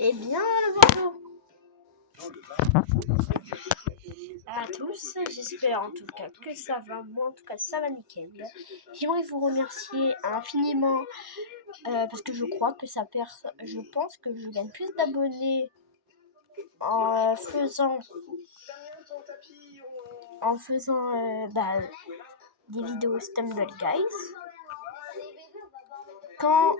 Eh bien, bonjour à tous, j'espère en tout cas que ça va, moi en tout cas ça va nickel. J'aimerais vous remercier infiniment parce que je crois que je pense que je gagne plus d'abonnés en faisant des vidéos Stumble Guys quand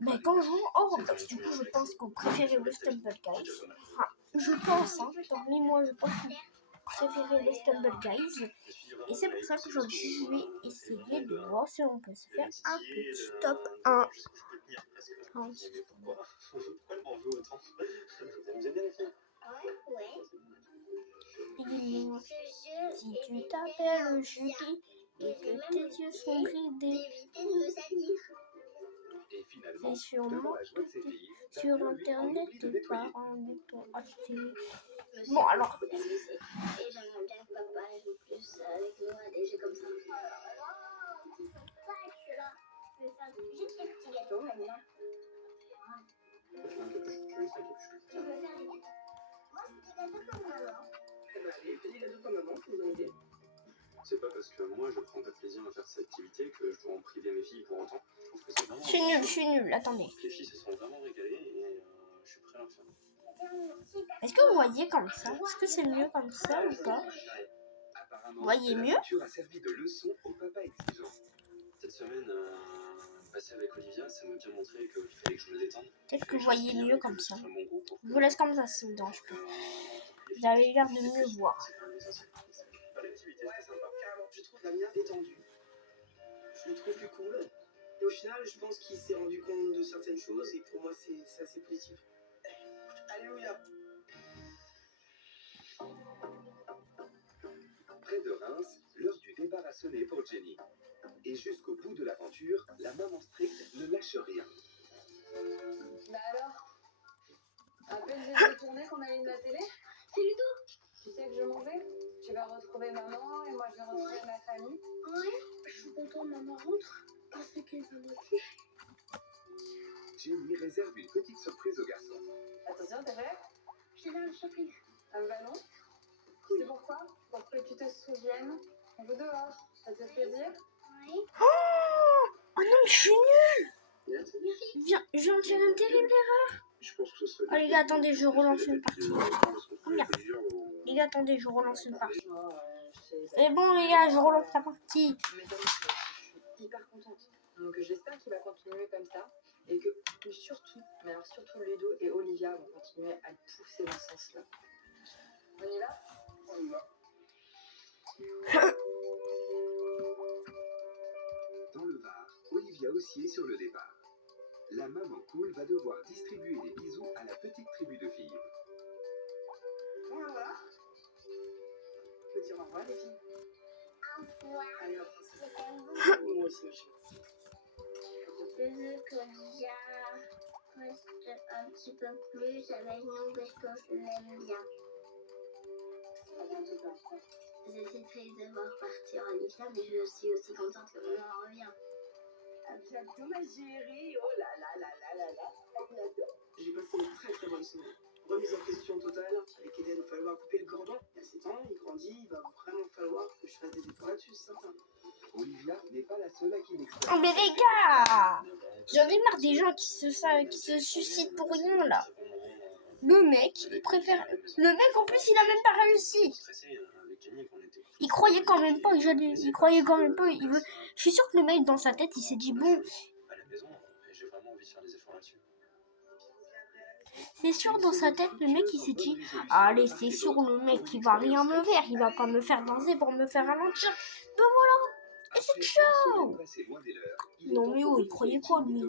je joue en Roblox. Du coup, je pense que vous préférez le Stumble Guys. Enfin, je pense, parmi moi, je pense que vous préférez le Stumble Guys. Et c'est pour ça qu'aujourd'hui, je vais essayer de voir si on peut se faire un petit top 1. Dis-moi, si tu t'appelles Julie et que tes yeux sont bridés, et sûrement sur internet tes parents t'ont acheté. Bon alors. Et j'aimerais bien que papa joue plus avec nous à des jeux comme ça. Je vais faire juste des petits gâteaux maintenant. Tu veux faire des gâteaux? Moi je fais des gâteaux comme maman. Eh ben allez, fais des gâteaux comme maman, c'est une bonne idée. C'est pas parce que moi je prends pas de plaisir à faire cette activité que je dois en priver mes filles pour autant. Je trouve que c'est vraiment. Je suis nul, attendez. Les filles se sont vraiment régalées et je suis prêt à le faire. Est-ce que vous voyez comme ça? Est-ce que c'est mieux comme ça ou pas? Vous voyez mieux? A servi de leçon au papa exigeant. Cette semaine, passée avec Olivia, ça m'a bien montré qu'il fallait que je me détende. Peut-être que vous voyez mieux comme ça. Je vous laisse comme ça, ça vous dérange pas. Vous avez l'air de mieux voir. Je trouve Damien détendu. Je le trouve plus cool. Et au final, je pense qu'il s'est rendu compte de certaines choses et pour moi, c'est assez positif. Alléluia. Près de Reims, l'heure du départ a sonné pour Jenny. Et jusqu'au bout de l'aventure, la maman stricte ne lâche rien. Bah alors, à peine j'ai retourné qu'on allume la télé. C'est Ludo. Tu sais que je m'en vais. Tu vas retrouver maman et moi je vais retrouver ma famille. Ouais, je suis contente, maman rentre parce qu'elle va moitié. Jenny réserve une petite surprise au garçon. Attention, t'es prêt? J'ai là le shopping. Un ballon. Tu sais pourquoi? Pour que tu te souviennes. On joue dehors. Ça te fait plaisir? Oui. Oh non, mais je suis nulle. Je viens de faire une terrible erreur. Oh les gars, attendez, je relance une partie. Oh merde. Les gars, attendez, je relance une partie. C'est bon les gars, je relance la partie. Mais donc, je suis hyper contente. Donc j'espère qu'il va continuer comme ça. Et que surtout, mais alors surtout Ludo et Olivia vont continuer à le pousser dans ce sens-là. On y va? On y va. Dans le Var, Olivia aussi est sur le départ. La maman cool va devoir distribuer des bisous à la petite tribu de filles. Au revoir. On peut dire au revoir les filles. Au revoir. Allez, hop. C'était bon. Moi aussi, ma chérie. Je veux que Lia reste un petit peu plus avec nous parce que je l'aime bien. À bientôt, papa. Je suis triste de voir partir Olivia, mais je suis aussi contente que maman revient. À bientôt, ma chérie. Oh là là là là là là. À bientôt. J'ai passé une très très bonne semaine. Remise en question totale. Avec Eden, il va falloir couper le cordon. Il a 7 ans, il grandit. Il va vraiment falloir que je fasse des efforts là-dessus, c'est certain. Olivia n'est pas la seule à qui l'explique. Oh mais les gars, j'en ai marre des gens qui se suicident pour rien là. Le mec, il préfère. Le mec en plus, il a même pas réussi. Il croyait quand même pas. Il croyait quand même pas. Il veut. Je suis sûre que le mec dans sa tête, il s'est dit bon. À la maison, j'ai vraiment envie de faire des efforts là-dessus. C'est sûr dans sa tête, le mec, il s'est dit allez, c'est sûr le mec, il va rien me faire. Il va pas me faire danser pour me faire ralentir. Ben voilà. Et c'est ciao. Non mais oh, il croyait quoi lui?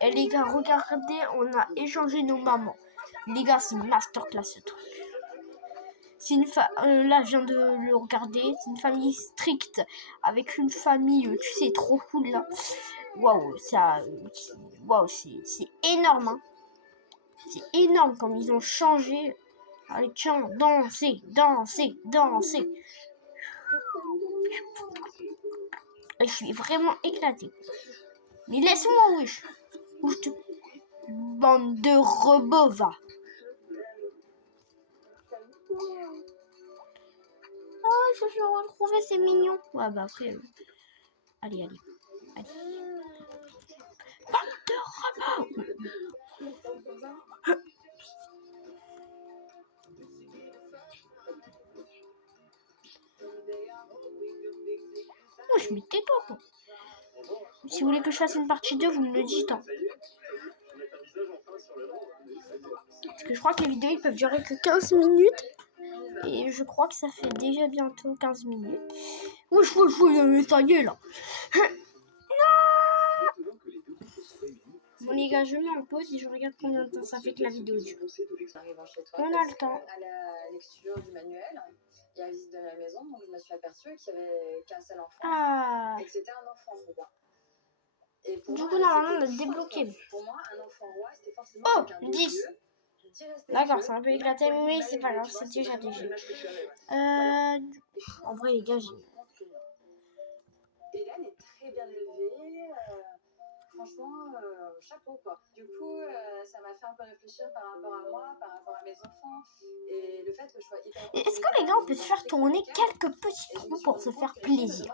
Et les gars, regardez, on a échangé nos mamans. Les gars, c'est une masterclass ce truc. C'est là, je viens de le regarder. C'est une famille stricte avec une famille, tu sais, trop cool là. Waouh, c'est énorme. Hein. C'est énorme comme ils ont changé. Allez, tiens, dansez, dansez, dansez. Et je suis vraiment éclaté. Mais laisse-moi, wesh. Ou je te... Bande de robots, va. Oh, il faut que je le retrouve, c'est mignon. Ouais, bah après... Allez, allez. Allez. Bande de robots. Moi, je m'étais toi. Si vous voulez que je fasse une partie 2, vous me le dites. Hein. Parce que je crois que les vidéos, ils peuvent durer que 15 minutes. Et je crois que ça fait déjà bientôt 15 minutes. Wesh, ça y est, là. Bon, les gars, je mets en pause et je regarde combien de temps ça fait que la vidéo dure. On a le temps. À la lecture du manuel et à la visite de la maison, donc je me suis aperçue qu'il n'y avait qu'un seul enfant. Ah. Et que c'était un enfant roi. Et Du coup, normalement, on a débloqué. Pour moi, un enfant roi, c'était forcément Oh, 10. D'accord, c'est un peu éclaté, mais oui, c'est pas grave, c'est déjà DG. En vrai, les gars, j'ai... Hélène est très bien élevée. Franchement, chapeau quoi. Du coup, ça m'a fait un peu réfléchir par rapport à moi, par rapport à mes enfants. Et le fait que je sois hyper... Est-ce que les gars, on peut se faire tourner quelques petits trous pour se faire plaisir?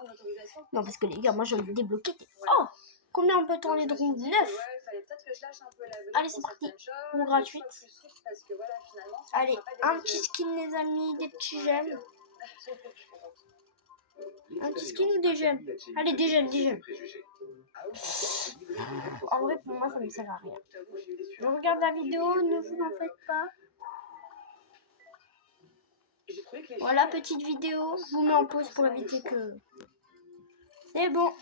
Non, parce que les gars, moi, je vais débloquer. Oh! Combien on peut tourner de roues? 9. Allez, c'est parti. Roue gratuite. Allez, un petit skin, les amis, des petits gemmes. Un petit skin ou des gemmes? Allez, des gemmes, des gemmes. En vrai, pour moi, ça ne me sert à rien. Je regarde la vidéo, ne vous en faites pas. Voilà, petite vidéo. Je vous mets en pause pour éviter que... C'est bon.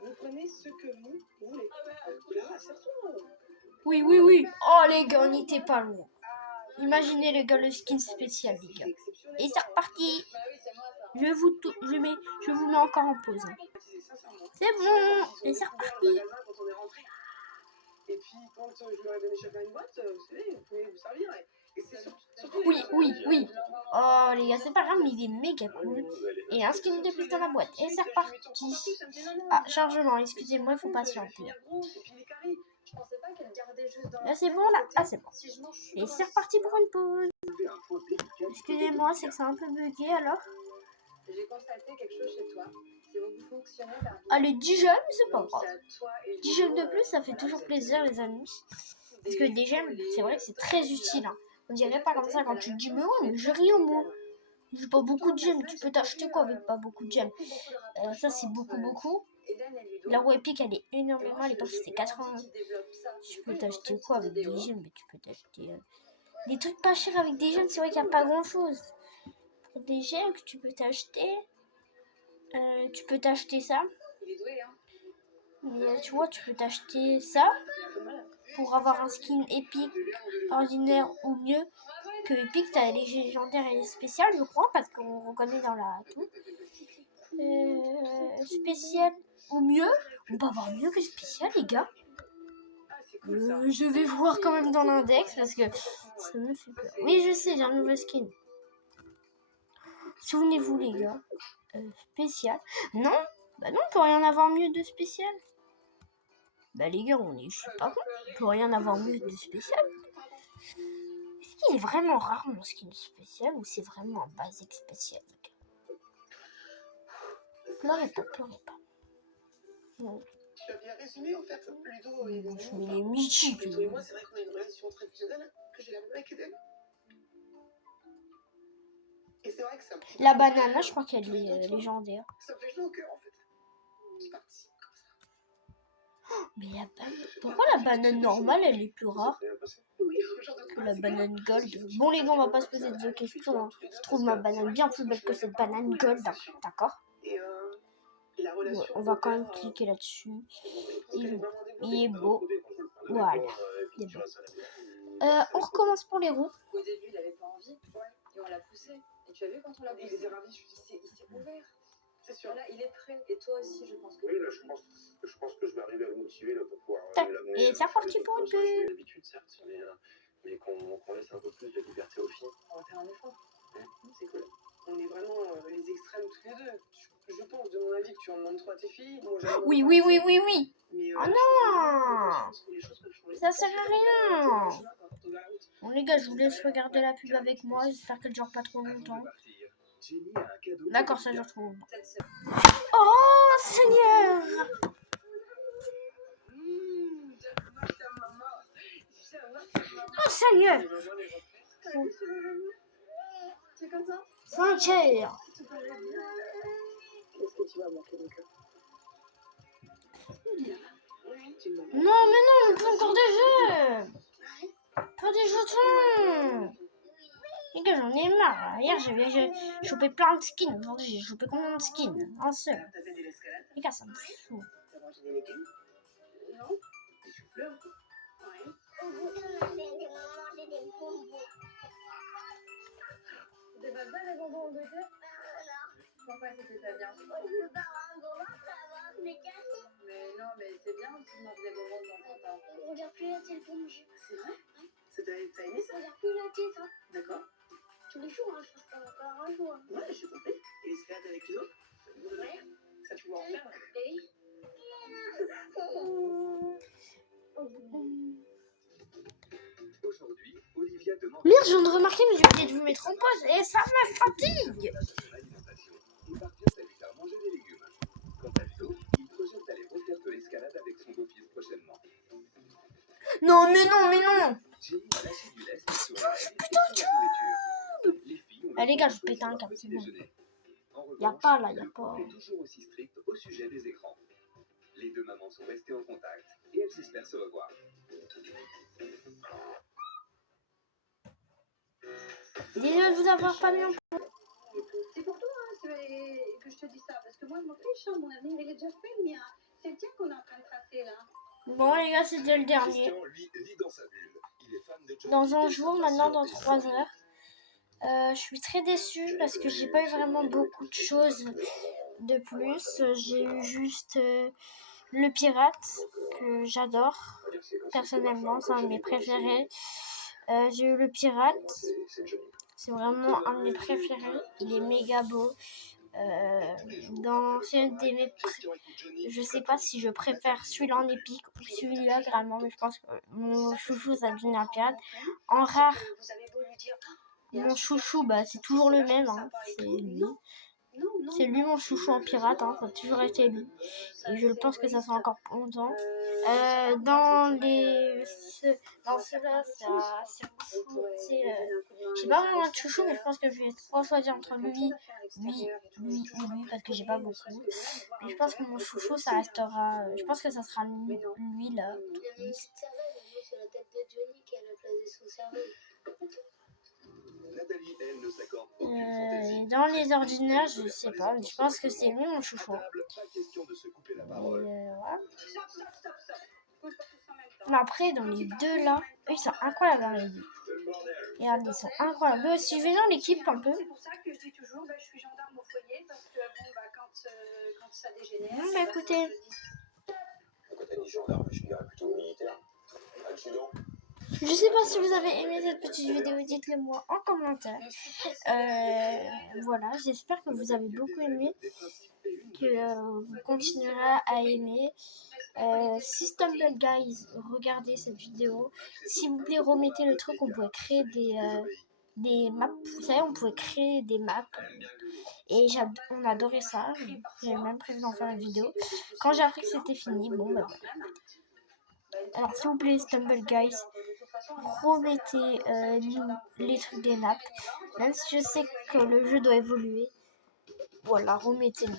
Vous prenez ce que vous voulez. Là, surtout. Oui, oui, oui. Oh, les gars, on n'était pas loin. Imaginez, les gars, le skin spécial, les gars. Et c'est reparti. Je vous mets encore en pause. C'est bon. Et c'est reparti. Et puis, quand je leur ai donné chacun une boîte, vous savez, vous pouvez vous servir. Et c'est surtout Oui, oui, oui. Oh, les gars, c'est pas grave, mais il est méga cool. Et un skin de plus dans la boîte. Et c'est reparti. Ah, chargement, excusez-moi, il faut patienter. Là, c'est bon, là. Ah, c'est bon. Et c'est reparti pour une pause. Excusez-moi, c'est que c'est un peu bugué, alors. J'ai constaté quelque chose chez toi. C'est que vous fonctionnez par... Allez, 10 gemmes, c'est pas grave. 10 gemmes de plus, ça fait toujours plaisir, les amis. Parce que des gemmes, c'est vrai que c'est très utile. Hein. On dirait pas comme ça quand tu te dis, mais ouais, mais j'ai rien, moi. J'ai pas beaucoup de gemmes. Tu peux t'acheter quoi avec pas beaucoup de gemmes? Ça, c'est beaucoup, beaucoup. La roue épique, elle est énormément. À l'époque, c'était 80. Tu peux t'acheter quoi avec des gemmes? Mais tu peux t'acheter des trucs pas chers avec des gemmes. C'est vrai qu'il n'y a pas grand chose. Pour des gemmes que tu peux t'acheter, ça. Mais tu vois, tu peux t'acheter ça pour avoir un skin épique, ordinaire ou mieux que épique. T'as les légendaires et les spéciales, je crois, parce qu'on reconnaît dans la tout. Spécial ou mieux. On peut avoir mieux que spécial, les gars. Je vais voir quand même dans l'index parce que ça me fait peur. Oui, je sais, j'ai un nouveau skin. Souvenez-vous, les gars. Spécial. Non, bah non, on peut rien avoir mieux de spécial. Bah les gars, je suis pas con. On peut rien avoir mieux de spécial. Est-ce qu'il est vraiment rare mon skin spécial ou c'est vraiment un basique spécial? Pleurez pas, pleurez pas. Non. Tu as bien résumé en fait, Ludo et moi. Je mets les mythiques. Ludo et moi, c'est vrai qu'on a une relation très fusionnelle, que j'ai la même avec Eden. Et c'est vrai que ça me fait... La banane, je crois qu'elle est légendaire. Ça me fait chaud au cœur en fait. Qui participe comme ça. Oh, mais la banane... Pourquoi la banane normale, elle est plus rare Oui, genre de que quoi, la c'est banane grave. gold? Bon les gars, on va pas se poser de questions. Hein. Je trouve ma banane bien plus belle que cette banane gold. D'accord. Et la Ouais, relation on va quand même cliquer là-dessus. Il est beau. Voilà. Il est beau. On recommence pour les roues. Au début, il avait pas envie. Et on l'a poussé. Et tu as vu quand on l'a Il poussé? était ravi, je suis Il s'est ouvert. c'est sûr. Là, il est prêt. Et toi aussi, je pense que... Oui, là, je pense que je vais arriver à le motiver là, pour pouvoir Tac. l'amener. Et c'est reparti pour une pub. D'habitude, certes, mais qu'on laisse un peu plus de liberté aux filles. On va faire un effort. C'est cool. On est vraiment les extrêmes tous les deux. Je pense, de mon avis, que tu en demandes trop à tes filles. Moi, j'en demande Oui, pas oui, assez. oui, oui, oui. Mais, Oh je non, pense que les choses peuvent changer. ça sert à rien. Je sais pas, quand on va à la route. Bon les gars, je vous laisse regarder la pub avec moi. J'espère qu'elle dure pas trop Avant de longtemps. partir, Jenny a un cadeau. D'accord, ça dure trop longtemps. Cette semaine. Oh Seigneur! J'adore ta maman. J'adore ta maman. Oh Seigneur! Les mamans, les enfants. C'est comme ça? 5 heures. Qu'est-ce que tu vas manquer, mon cœur? Tu me manques. Non mais non, on fait encore des jeux. Pas des jetons. Les gars, j'en ai marre. Hier, j'ai chopé plein de skins. Aujourd'hui, j'ai chopé combien de skins? Un seul. T'as fait de l'escalade? Les gars, ça me fout. T'as mangé des légumes? Non. Des choux-fleurs? Ouais. Au bout on a fait des moments, j'ai des bonbons. T'es pas pas les bonbons au goûter? Non. Pourquoi c'était pas bien? Je veux pas avoir un bonbon, ça va me casser. Mais non, mais c'est bien aussi de manger des bonbons de temps en temps. Regarde plus la télé pour manger. C'est vrai? T'as aimé ça? Regarde plus la télé, ça. D'accord. Tous les jours, hein, je pense pas encore un jour. Ouais, j'ai compris. Et l'escalade avec les autres? Ouais. Ça, tu vas en faire? Oui. Aujourd'hui, Olivia demande Merde, je viens de remarquer, mais j'ai oublié de vous mettre en pause. Et ça me fatigue. son alimentation et parvient à lui faire manger des légumes. Quant à Ludo, il projette d'aller refaire de l'escalade avec son beau-fils prochainement. Non, mais non, mais non. Jenny a lâché du lest sur la nourriture. Les filles ont Ah, les gars, je choisi pète un leur câble, petit c'est bon. déjeuner. En Y a revanche, pas là, y a le pas. couple est toujours aussi strict au sujet des écrans. Les deux mamans sont restées en contact et elles espèrent se revoir. Désolé de vous avoir pas mis en pause. C'est pour toi que je te dis ça, parce que moi je m'en fiche, hein, mon avenir il est déjà fait, mais c'est le tien qu'on est en train de tracer là. Bon, les gars, c'était le dernier. Christian, lui, vit dans sa bulle. Il est fan de Johnny Dans un Depp, jour, sa maintenant, dans passion 3 et heures. Je suis très déçue parce que j'ai pas eu vraiment beaucoup de choses de plus. J'ai eu juste le pirate que j'adore. Personnellement, c'est un de mes préférés. J'ai eu le pirate. C'est vraiment un de mes préférés. Il est méga beau. C'est un de mes je sais pas si je préfère celui-là en épique ou celui-là vraiment, mais je pense que mon chouchou ça devient un pirate. En rare, mon chouchou bah c'est toujours le même, hein. C'est lui mon chouchou en pirate, hein. Ça a toujours été lui. Et je pense que ça sera encore pour longtemps. Dans ceux-là, c'est fou. J'ai pas vraiment de chouchou, mais je pense que je vais trop choisir entre lui ou lui, parce que j'ai pas beaucoup. Mais je pense que mon chouchou, ça restera. Je pense que ça sera lui là. C'est la tête de Johnny qui a la place de son cerveau. Nathalie, elle, ne s'accorde aucune fantaisie. Dans les ordinaires, je sais pas, mais je pense que c'est lui mon chouchou. À table, pas question de se couper la Et parole. voilà. Stop. Bouge pas tous en même temps. Mais après, dans les deux là, eux, ils sont incroyables, hein, les deux. Regardez, ils sont incroyables. Eux, suivez dans l'équipe un peu. C'est pour ça que je dis toujours, je suis gendarme au foyer, parce que quand ça dégénère. Non, mais écoutez. Quand t'as dit gendarme, je dirais plutôt militaire. Accident. Je sais pas si vous avez aimé cette petite vidéo, dites-le moi en commentaire. Voilà, j'espère que vous avez beaucoup aimé, que vous continuerez à aimer. Si Stumble Guys, regardez cette vidéo. S'il vous plaît, remettez le truc, on pouvait créer des maps. Vous savez, on pouvait créer des maps. Et on adorait ça. J'ai même prévu d'en faire une vidéo. Quand j'ai appris que c'était fini, bon bah voilà. Alors s'il vous plaît, Stumble Guys, remettez les trucs des maps. Même si je sais que le jeu doit évoluer. Voilà, remettez-le.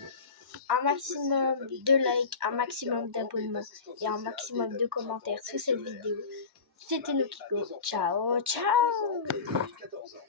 Un maximum de likes, un maximum d'abonnements et un maximum de commentaires sous cette vidéo. C'était Nokiko. Ciao, ciao! 14 ans.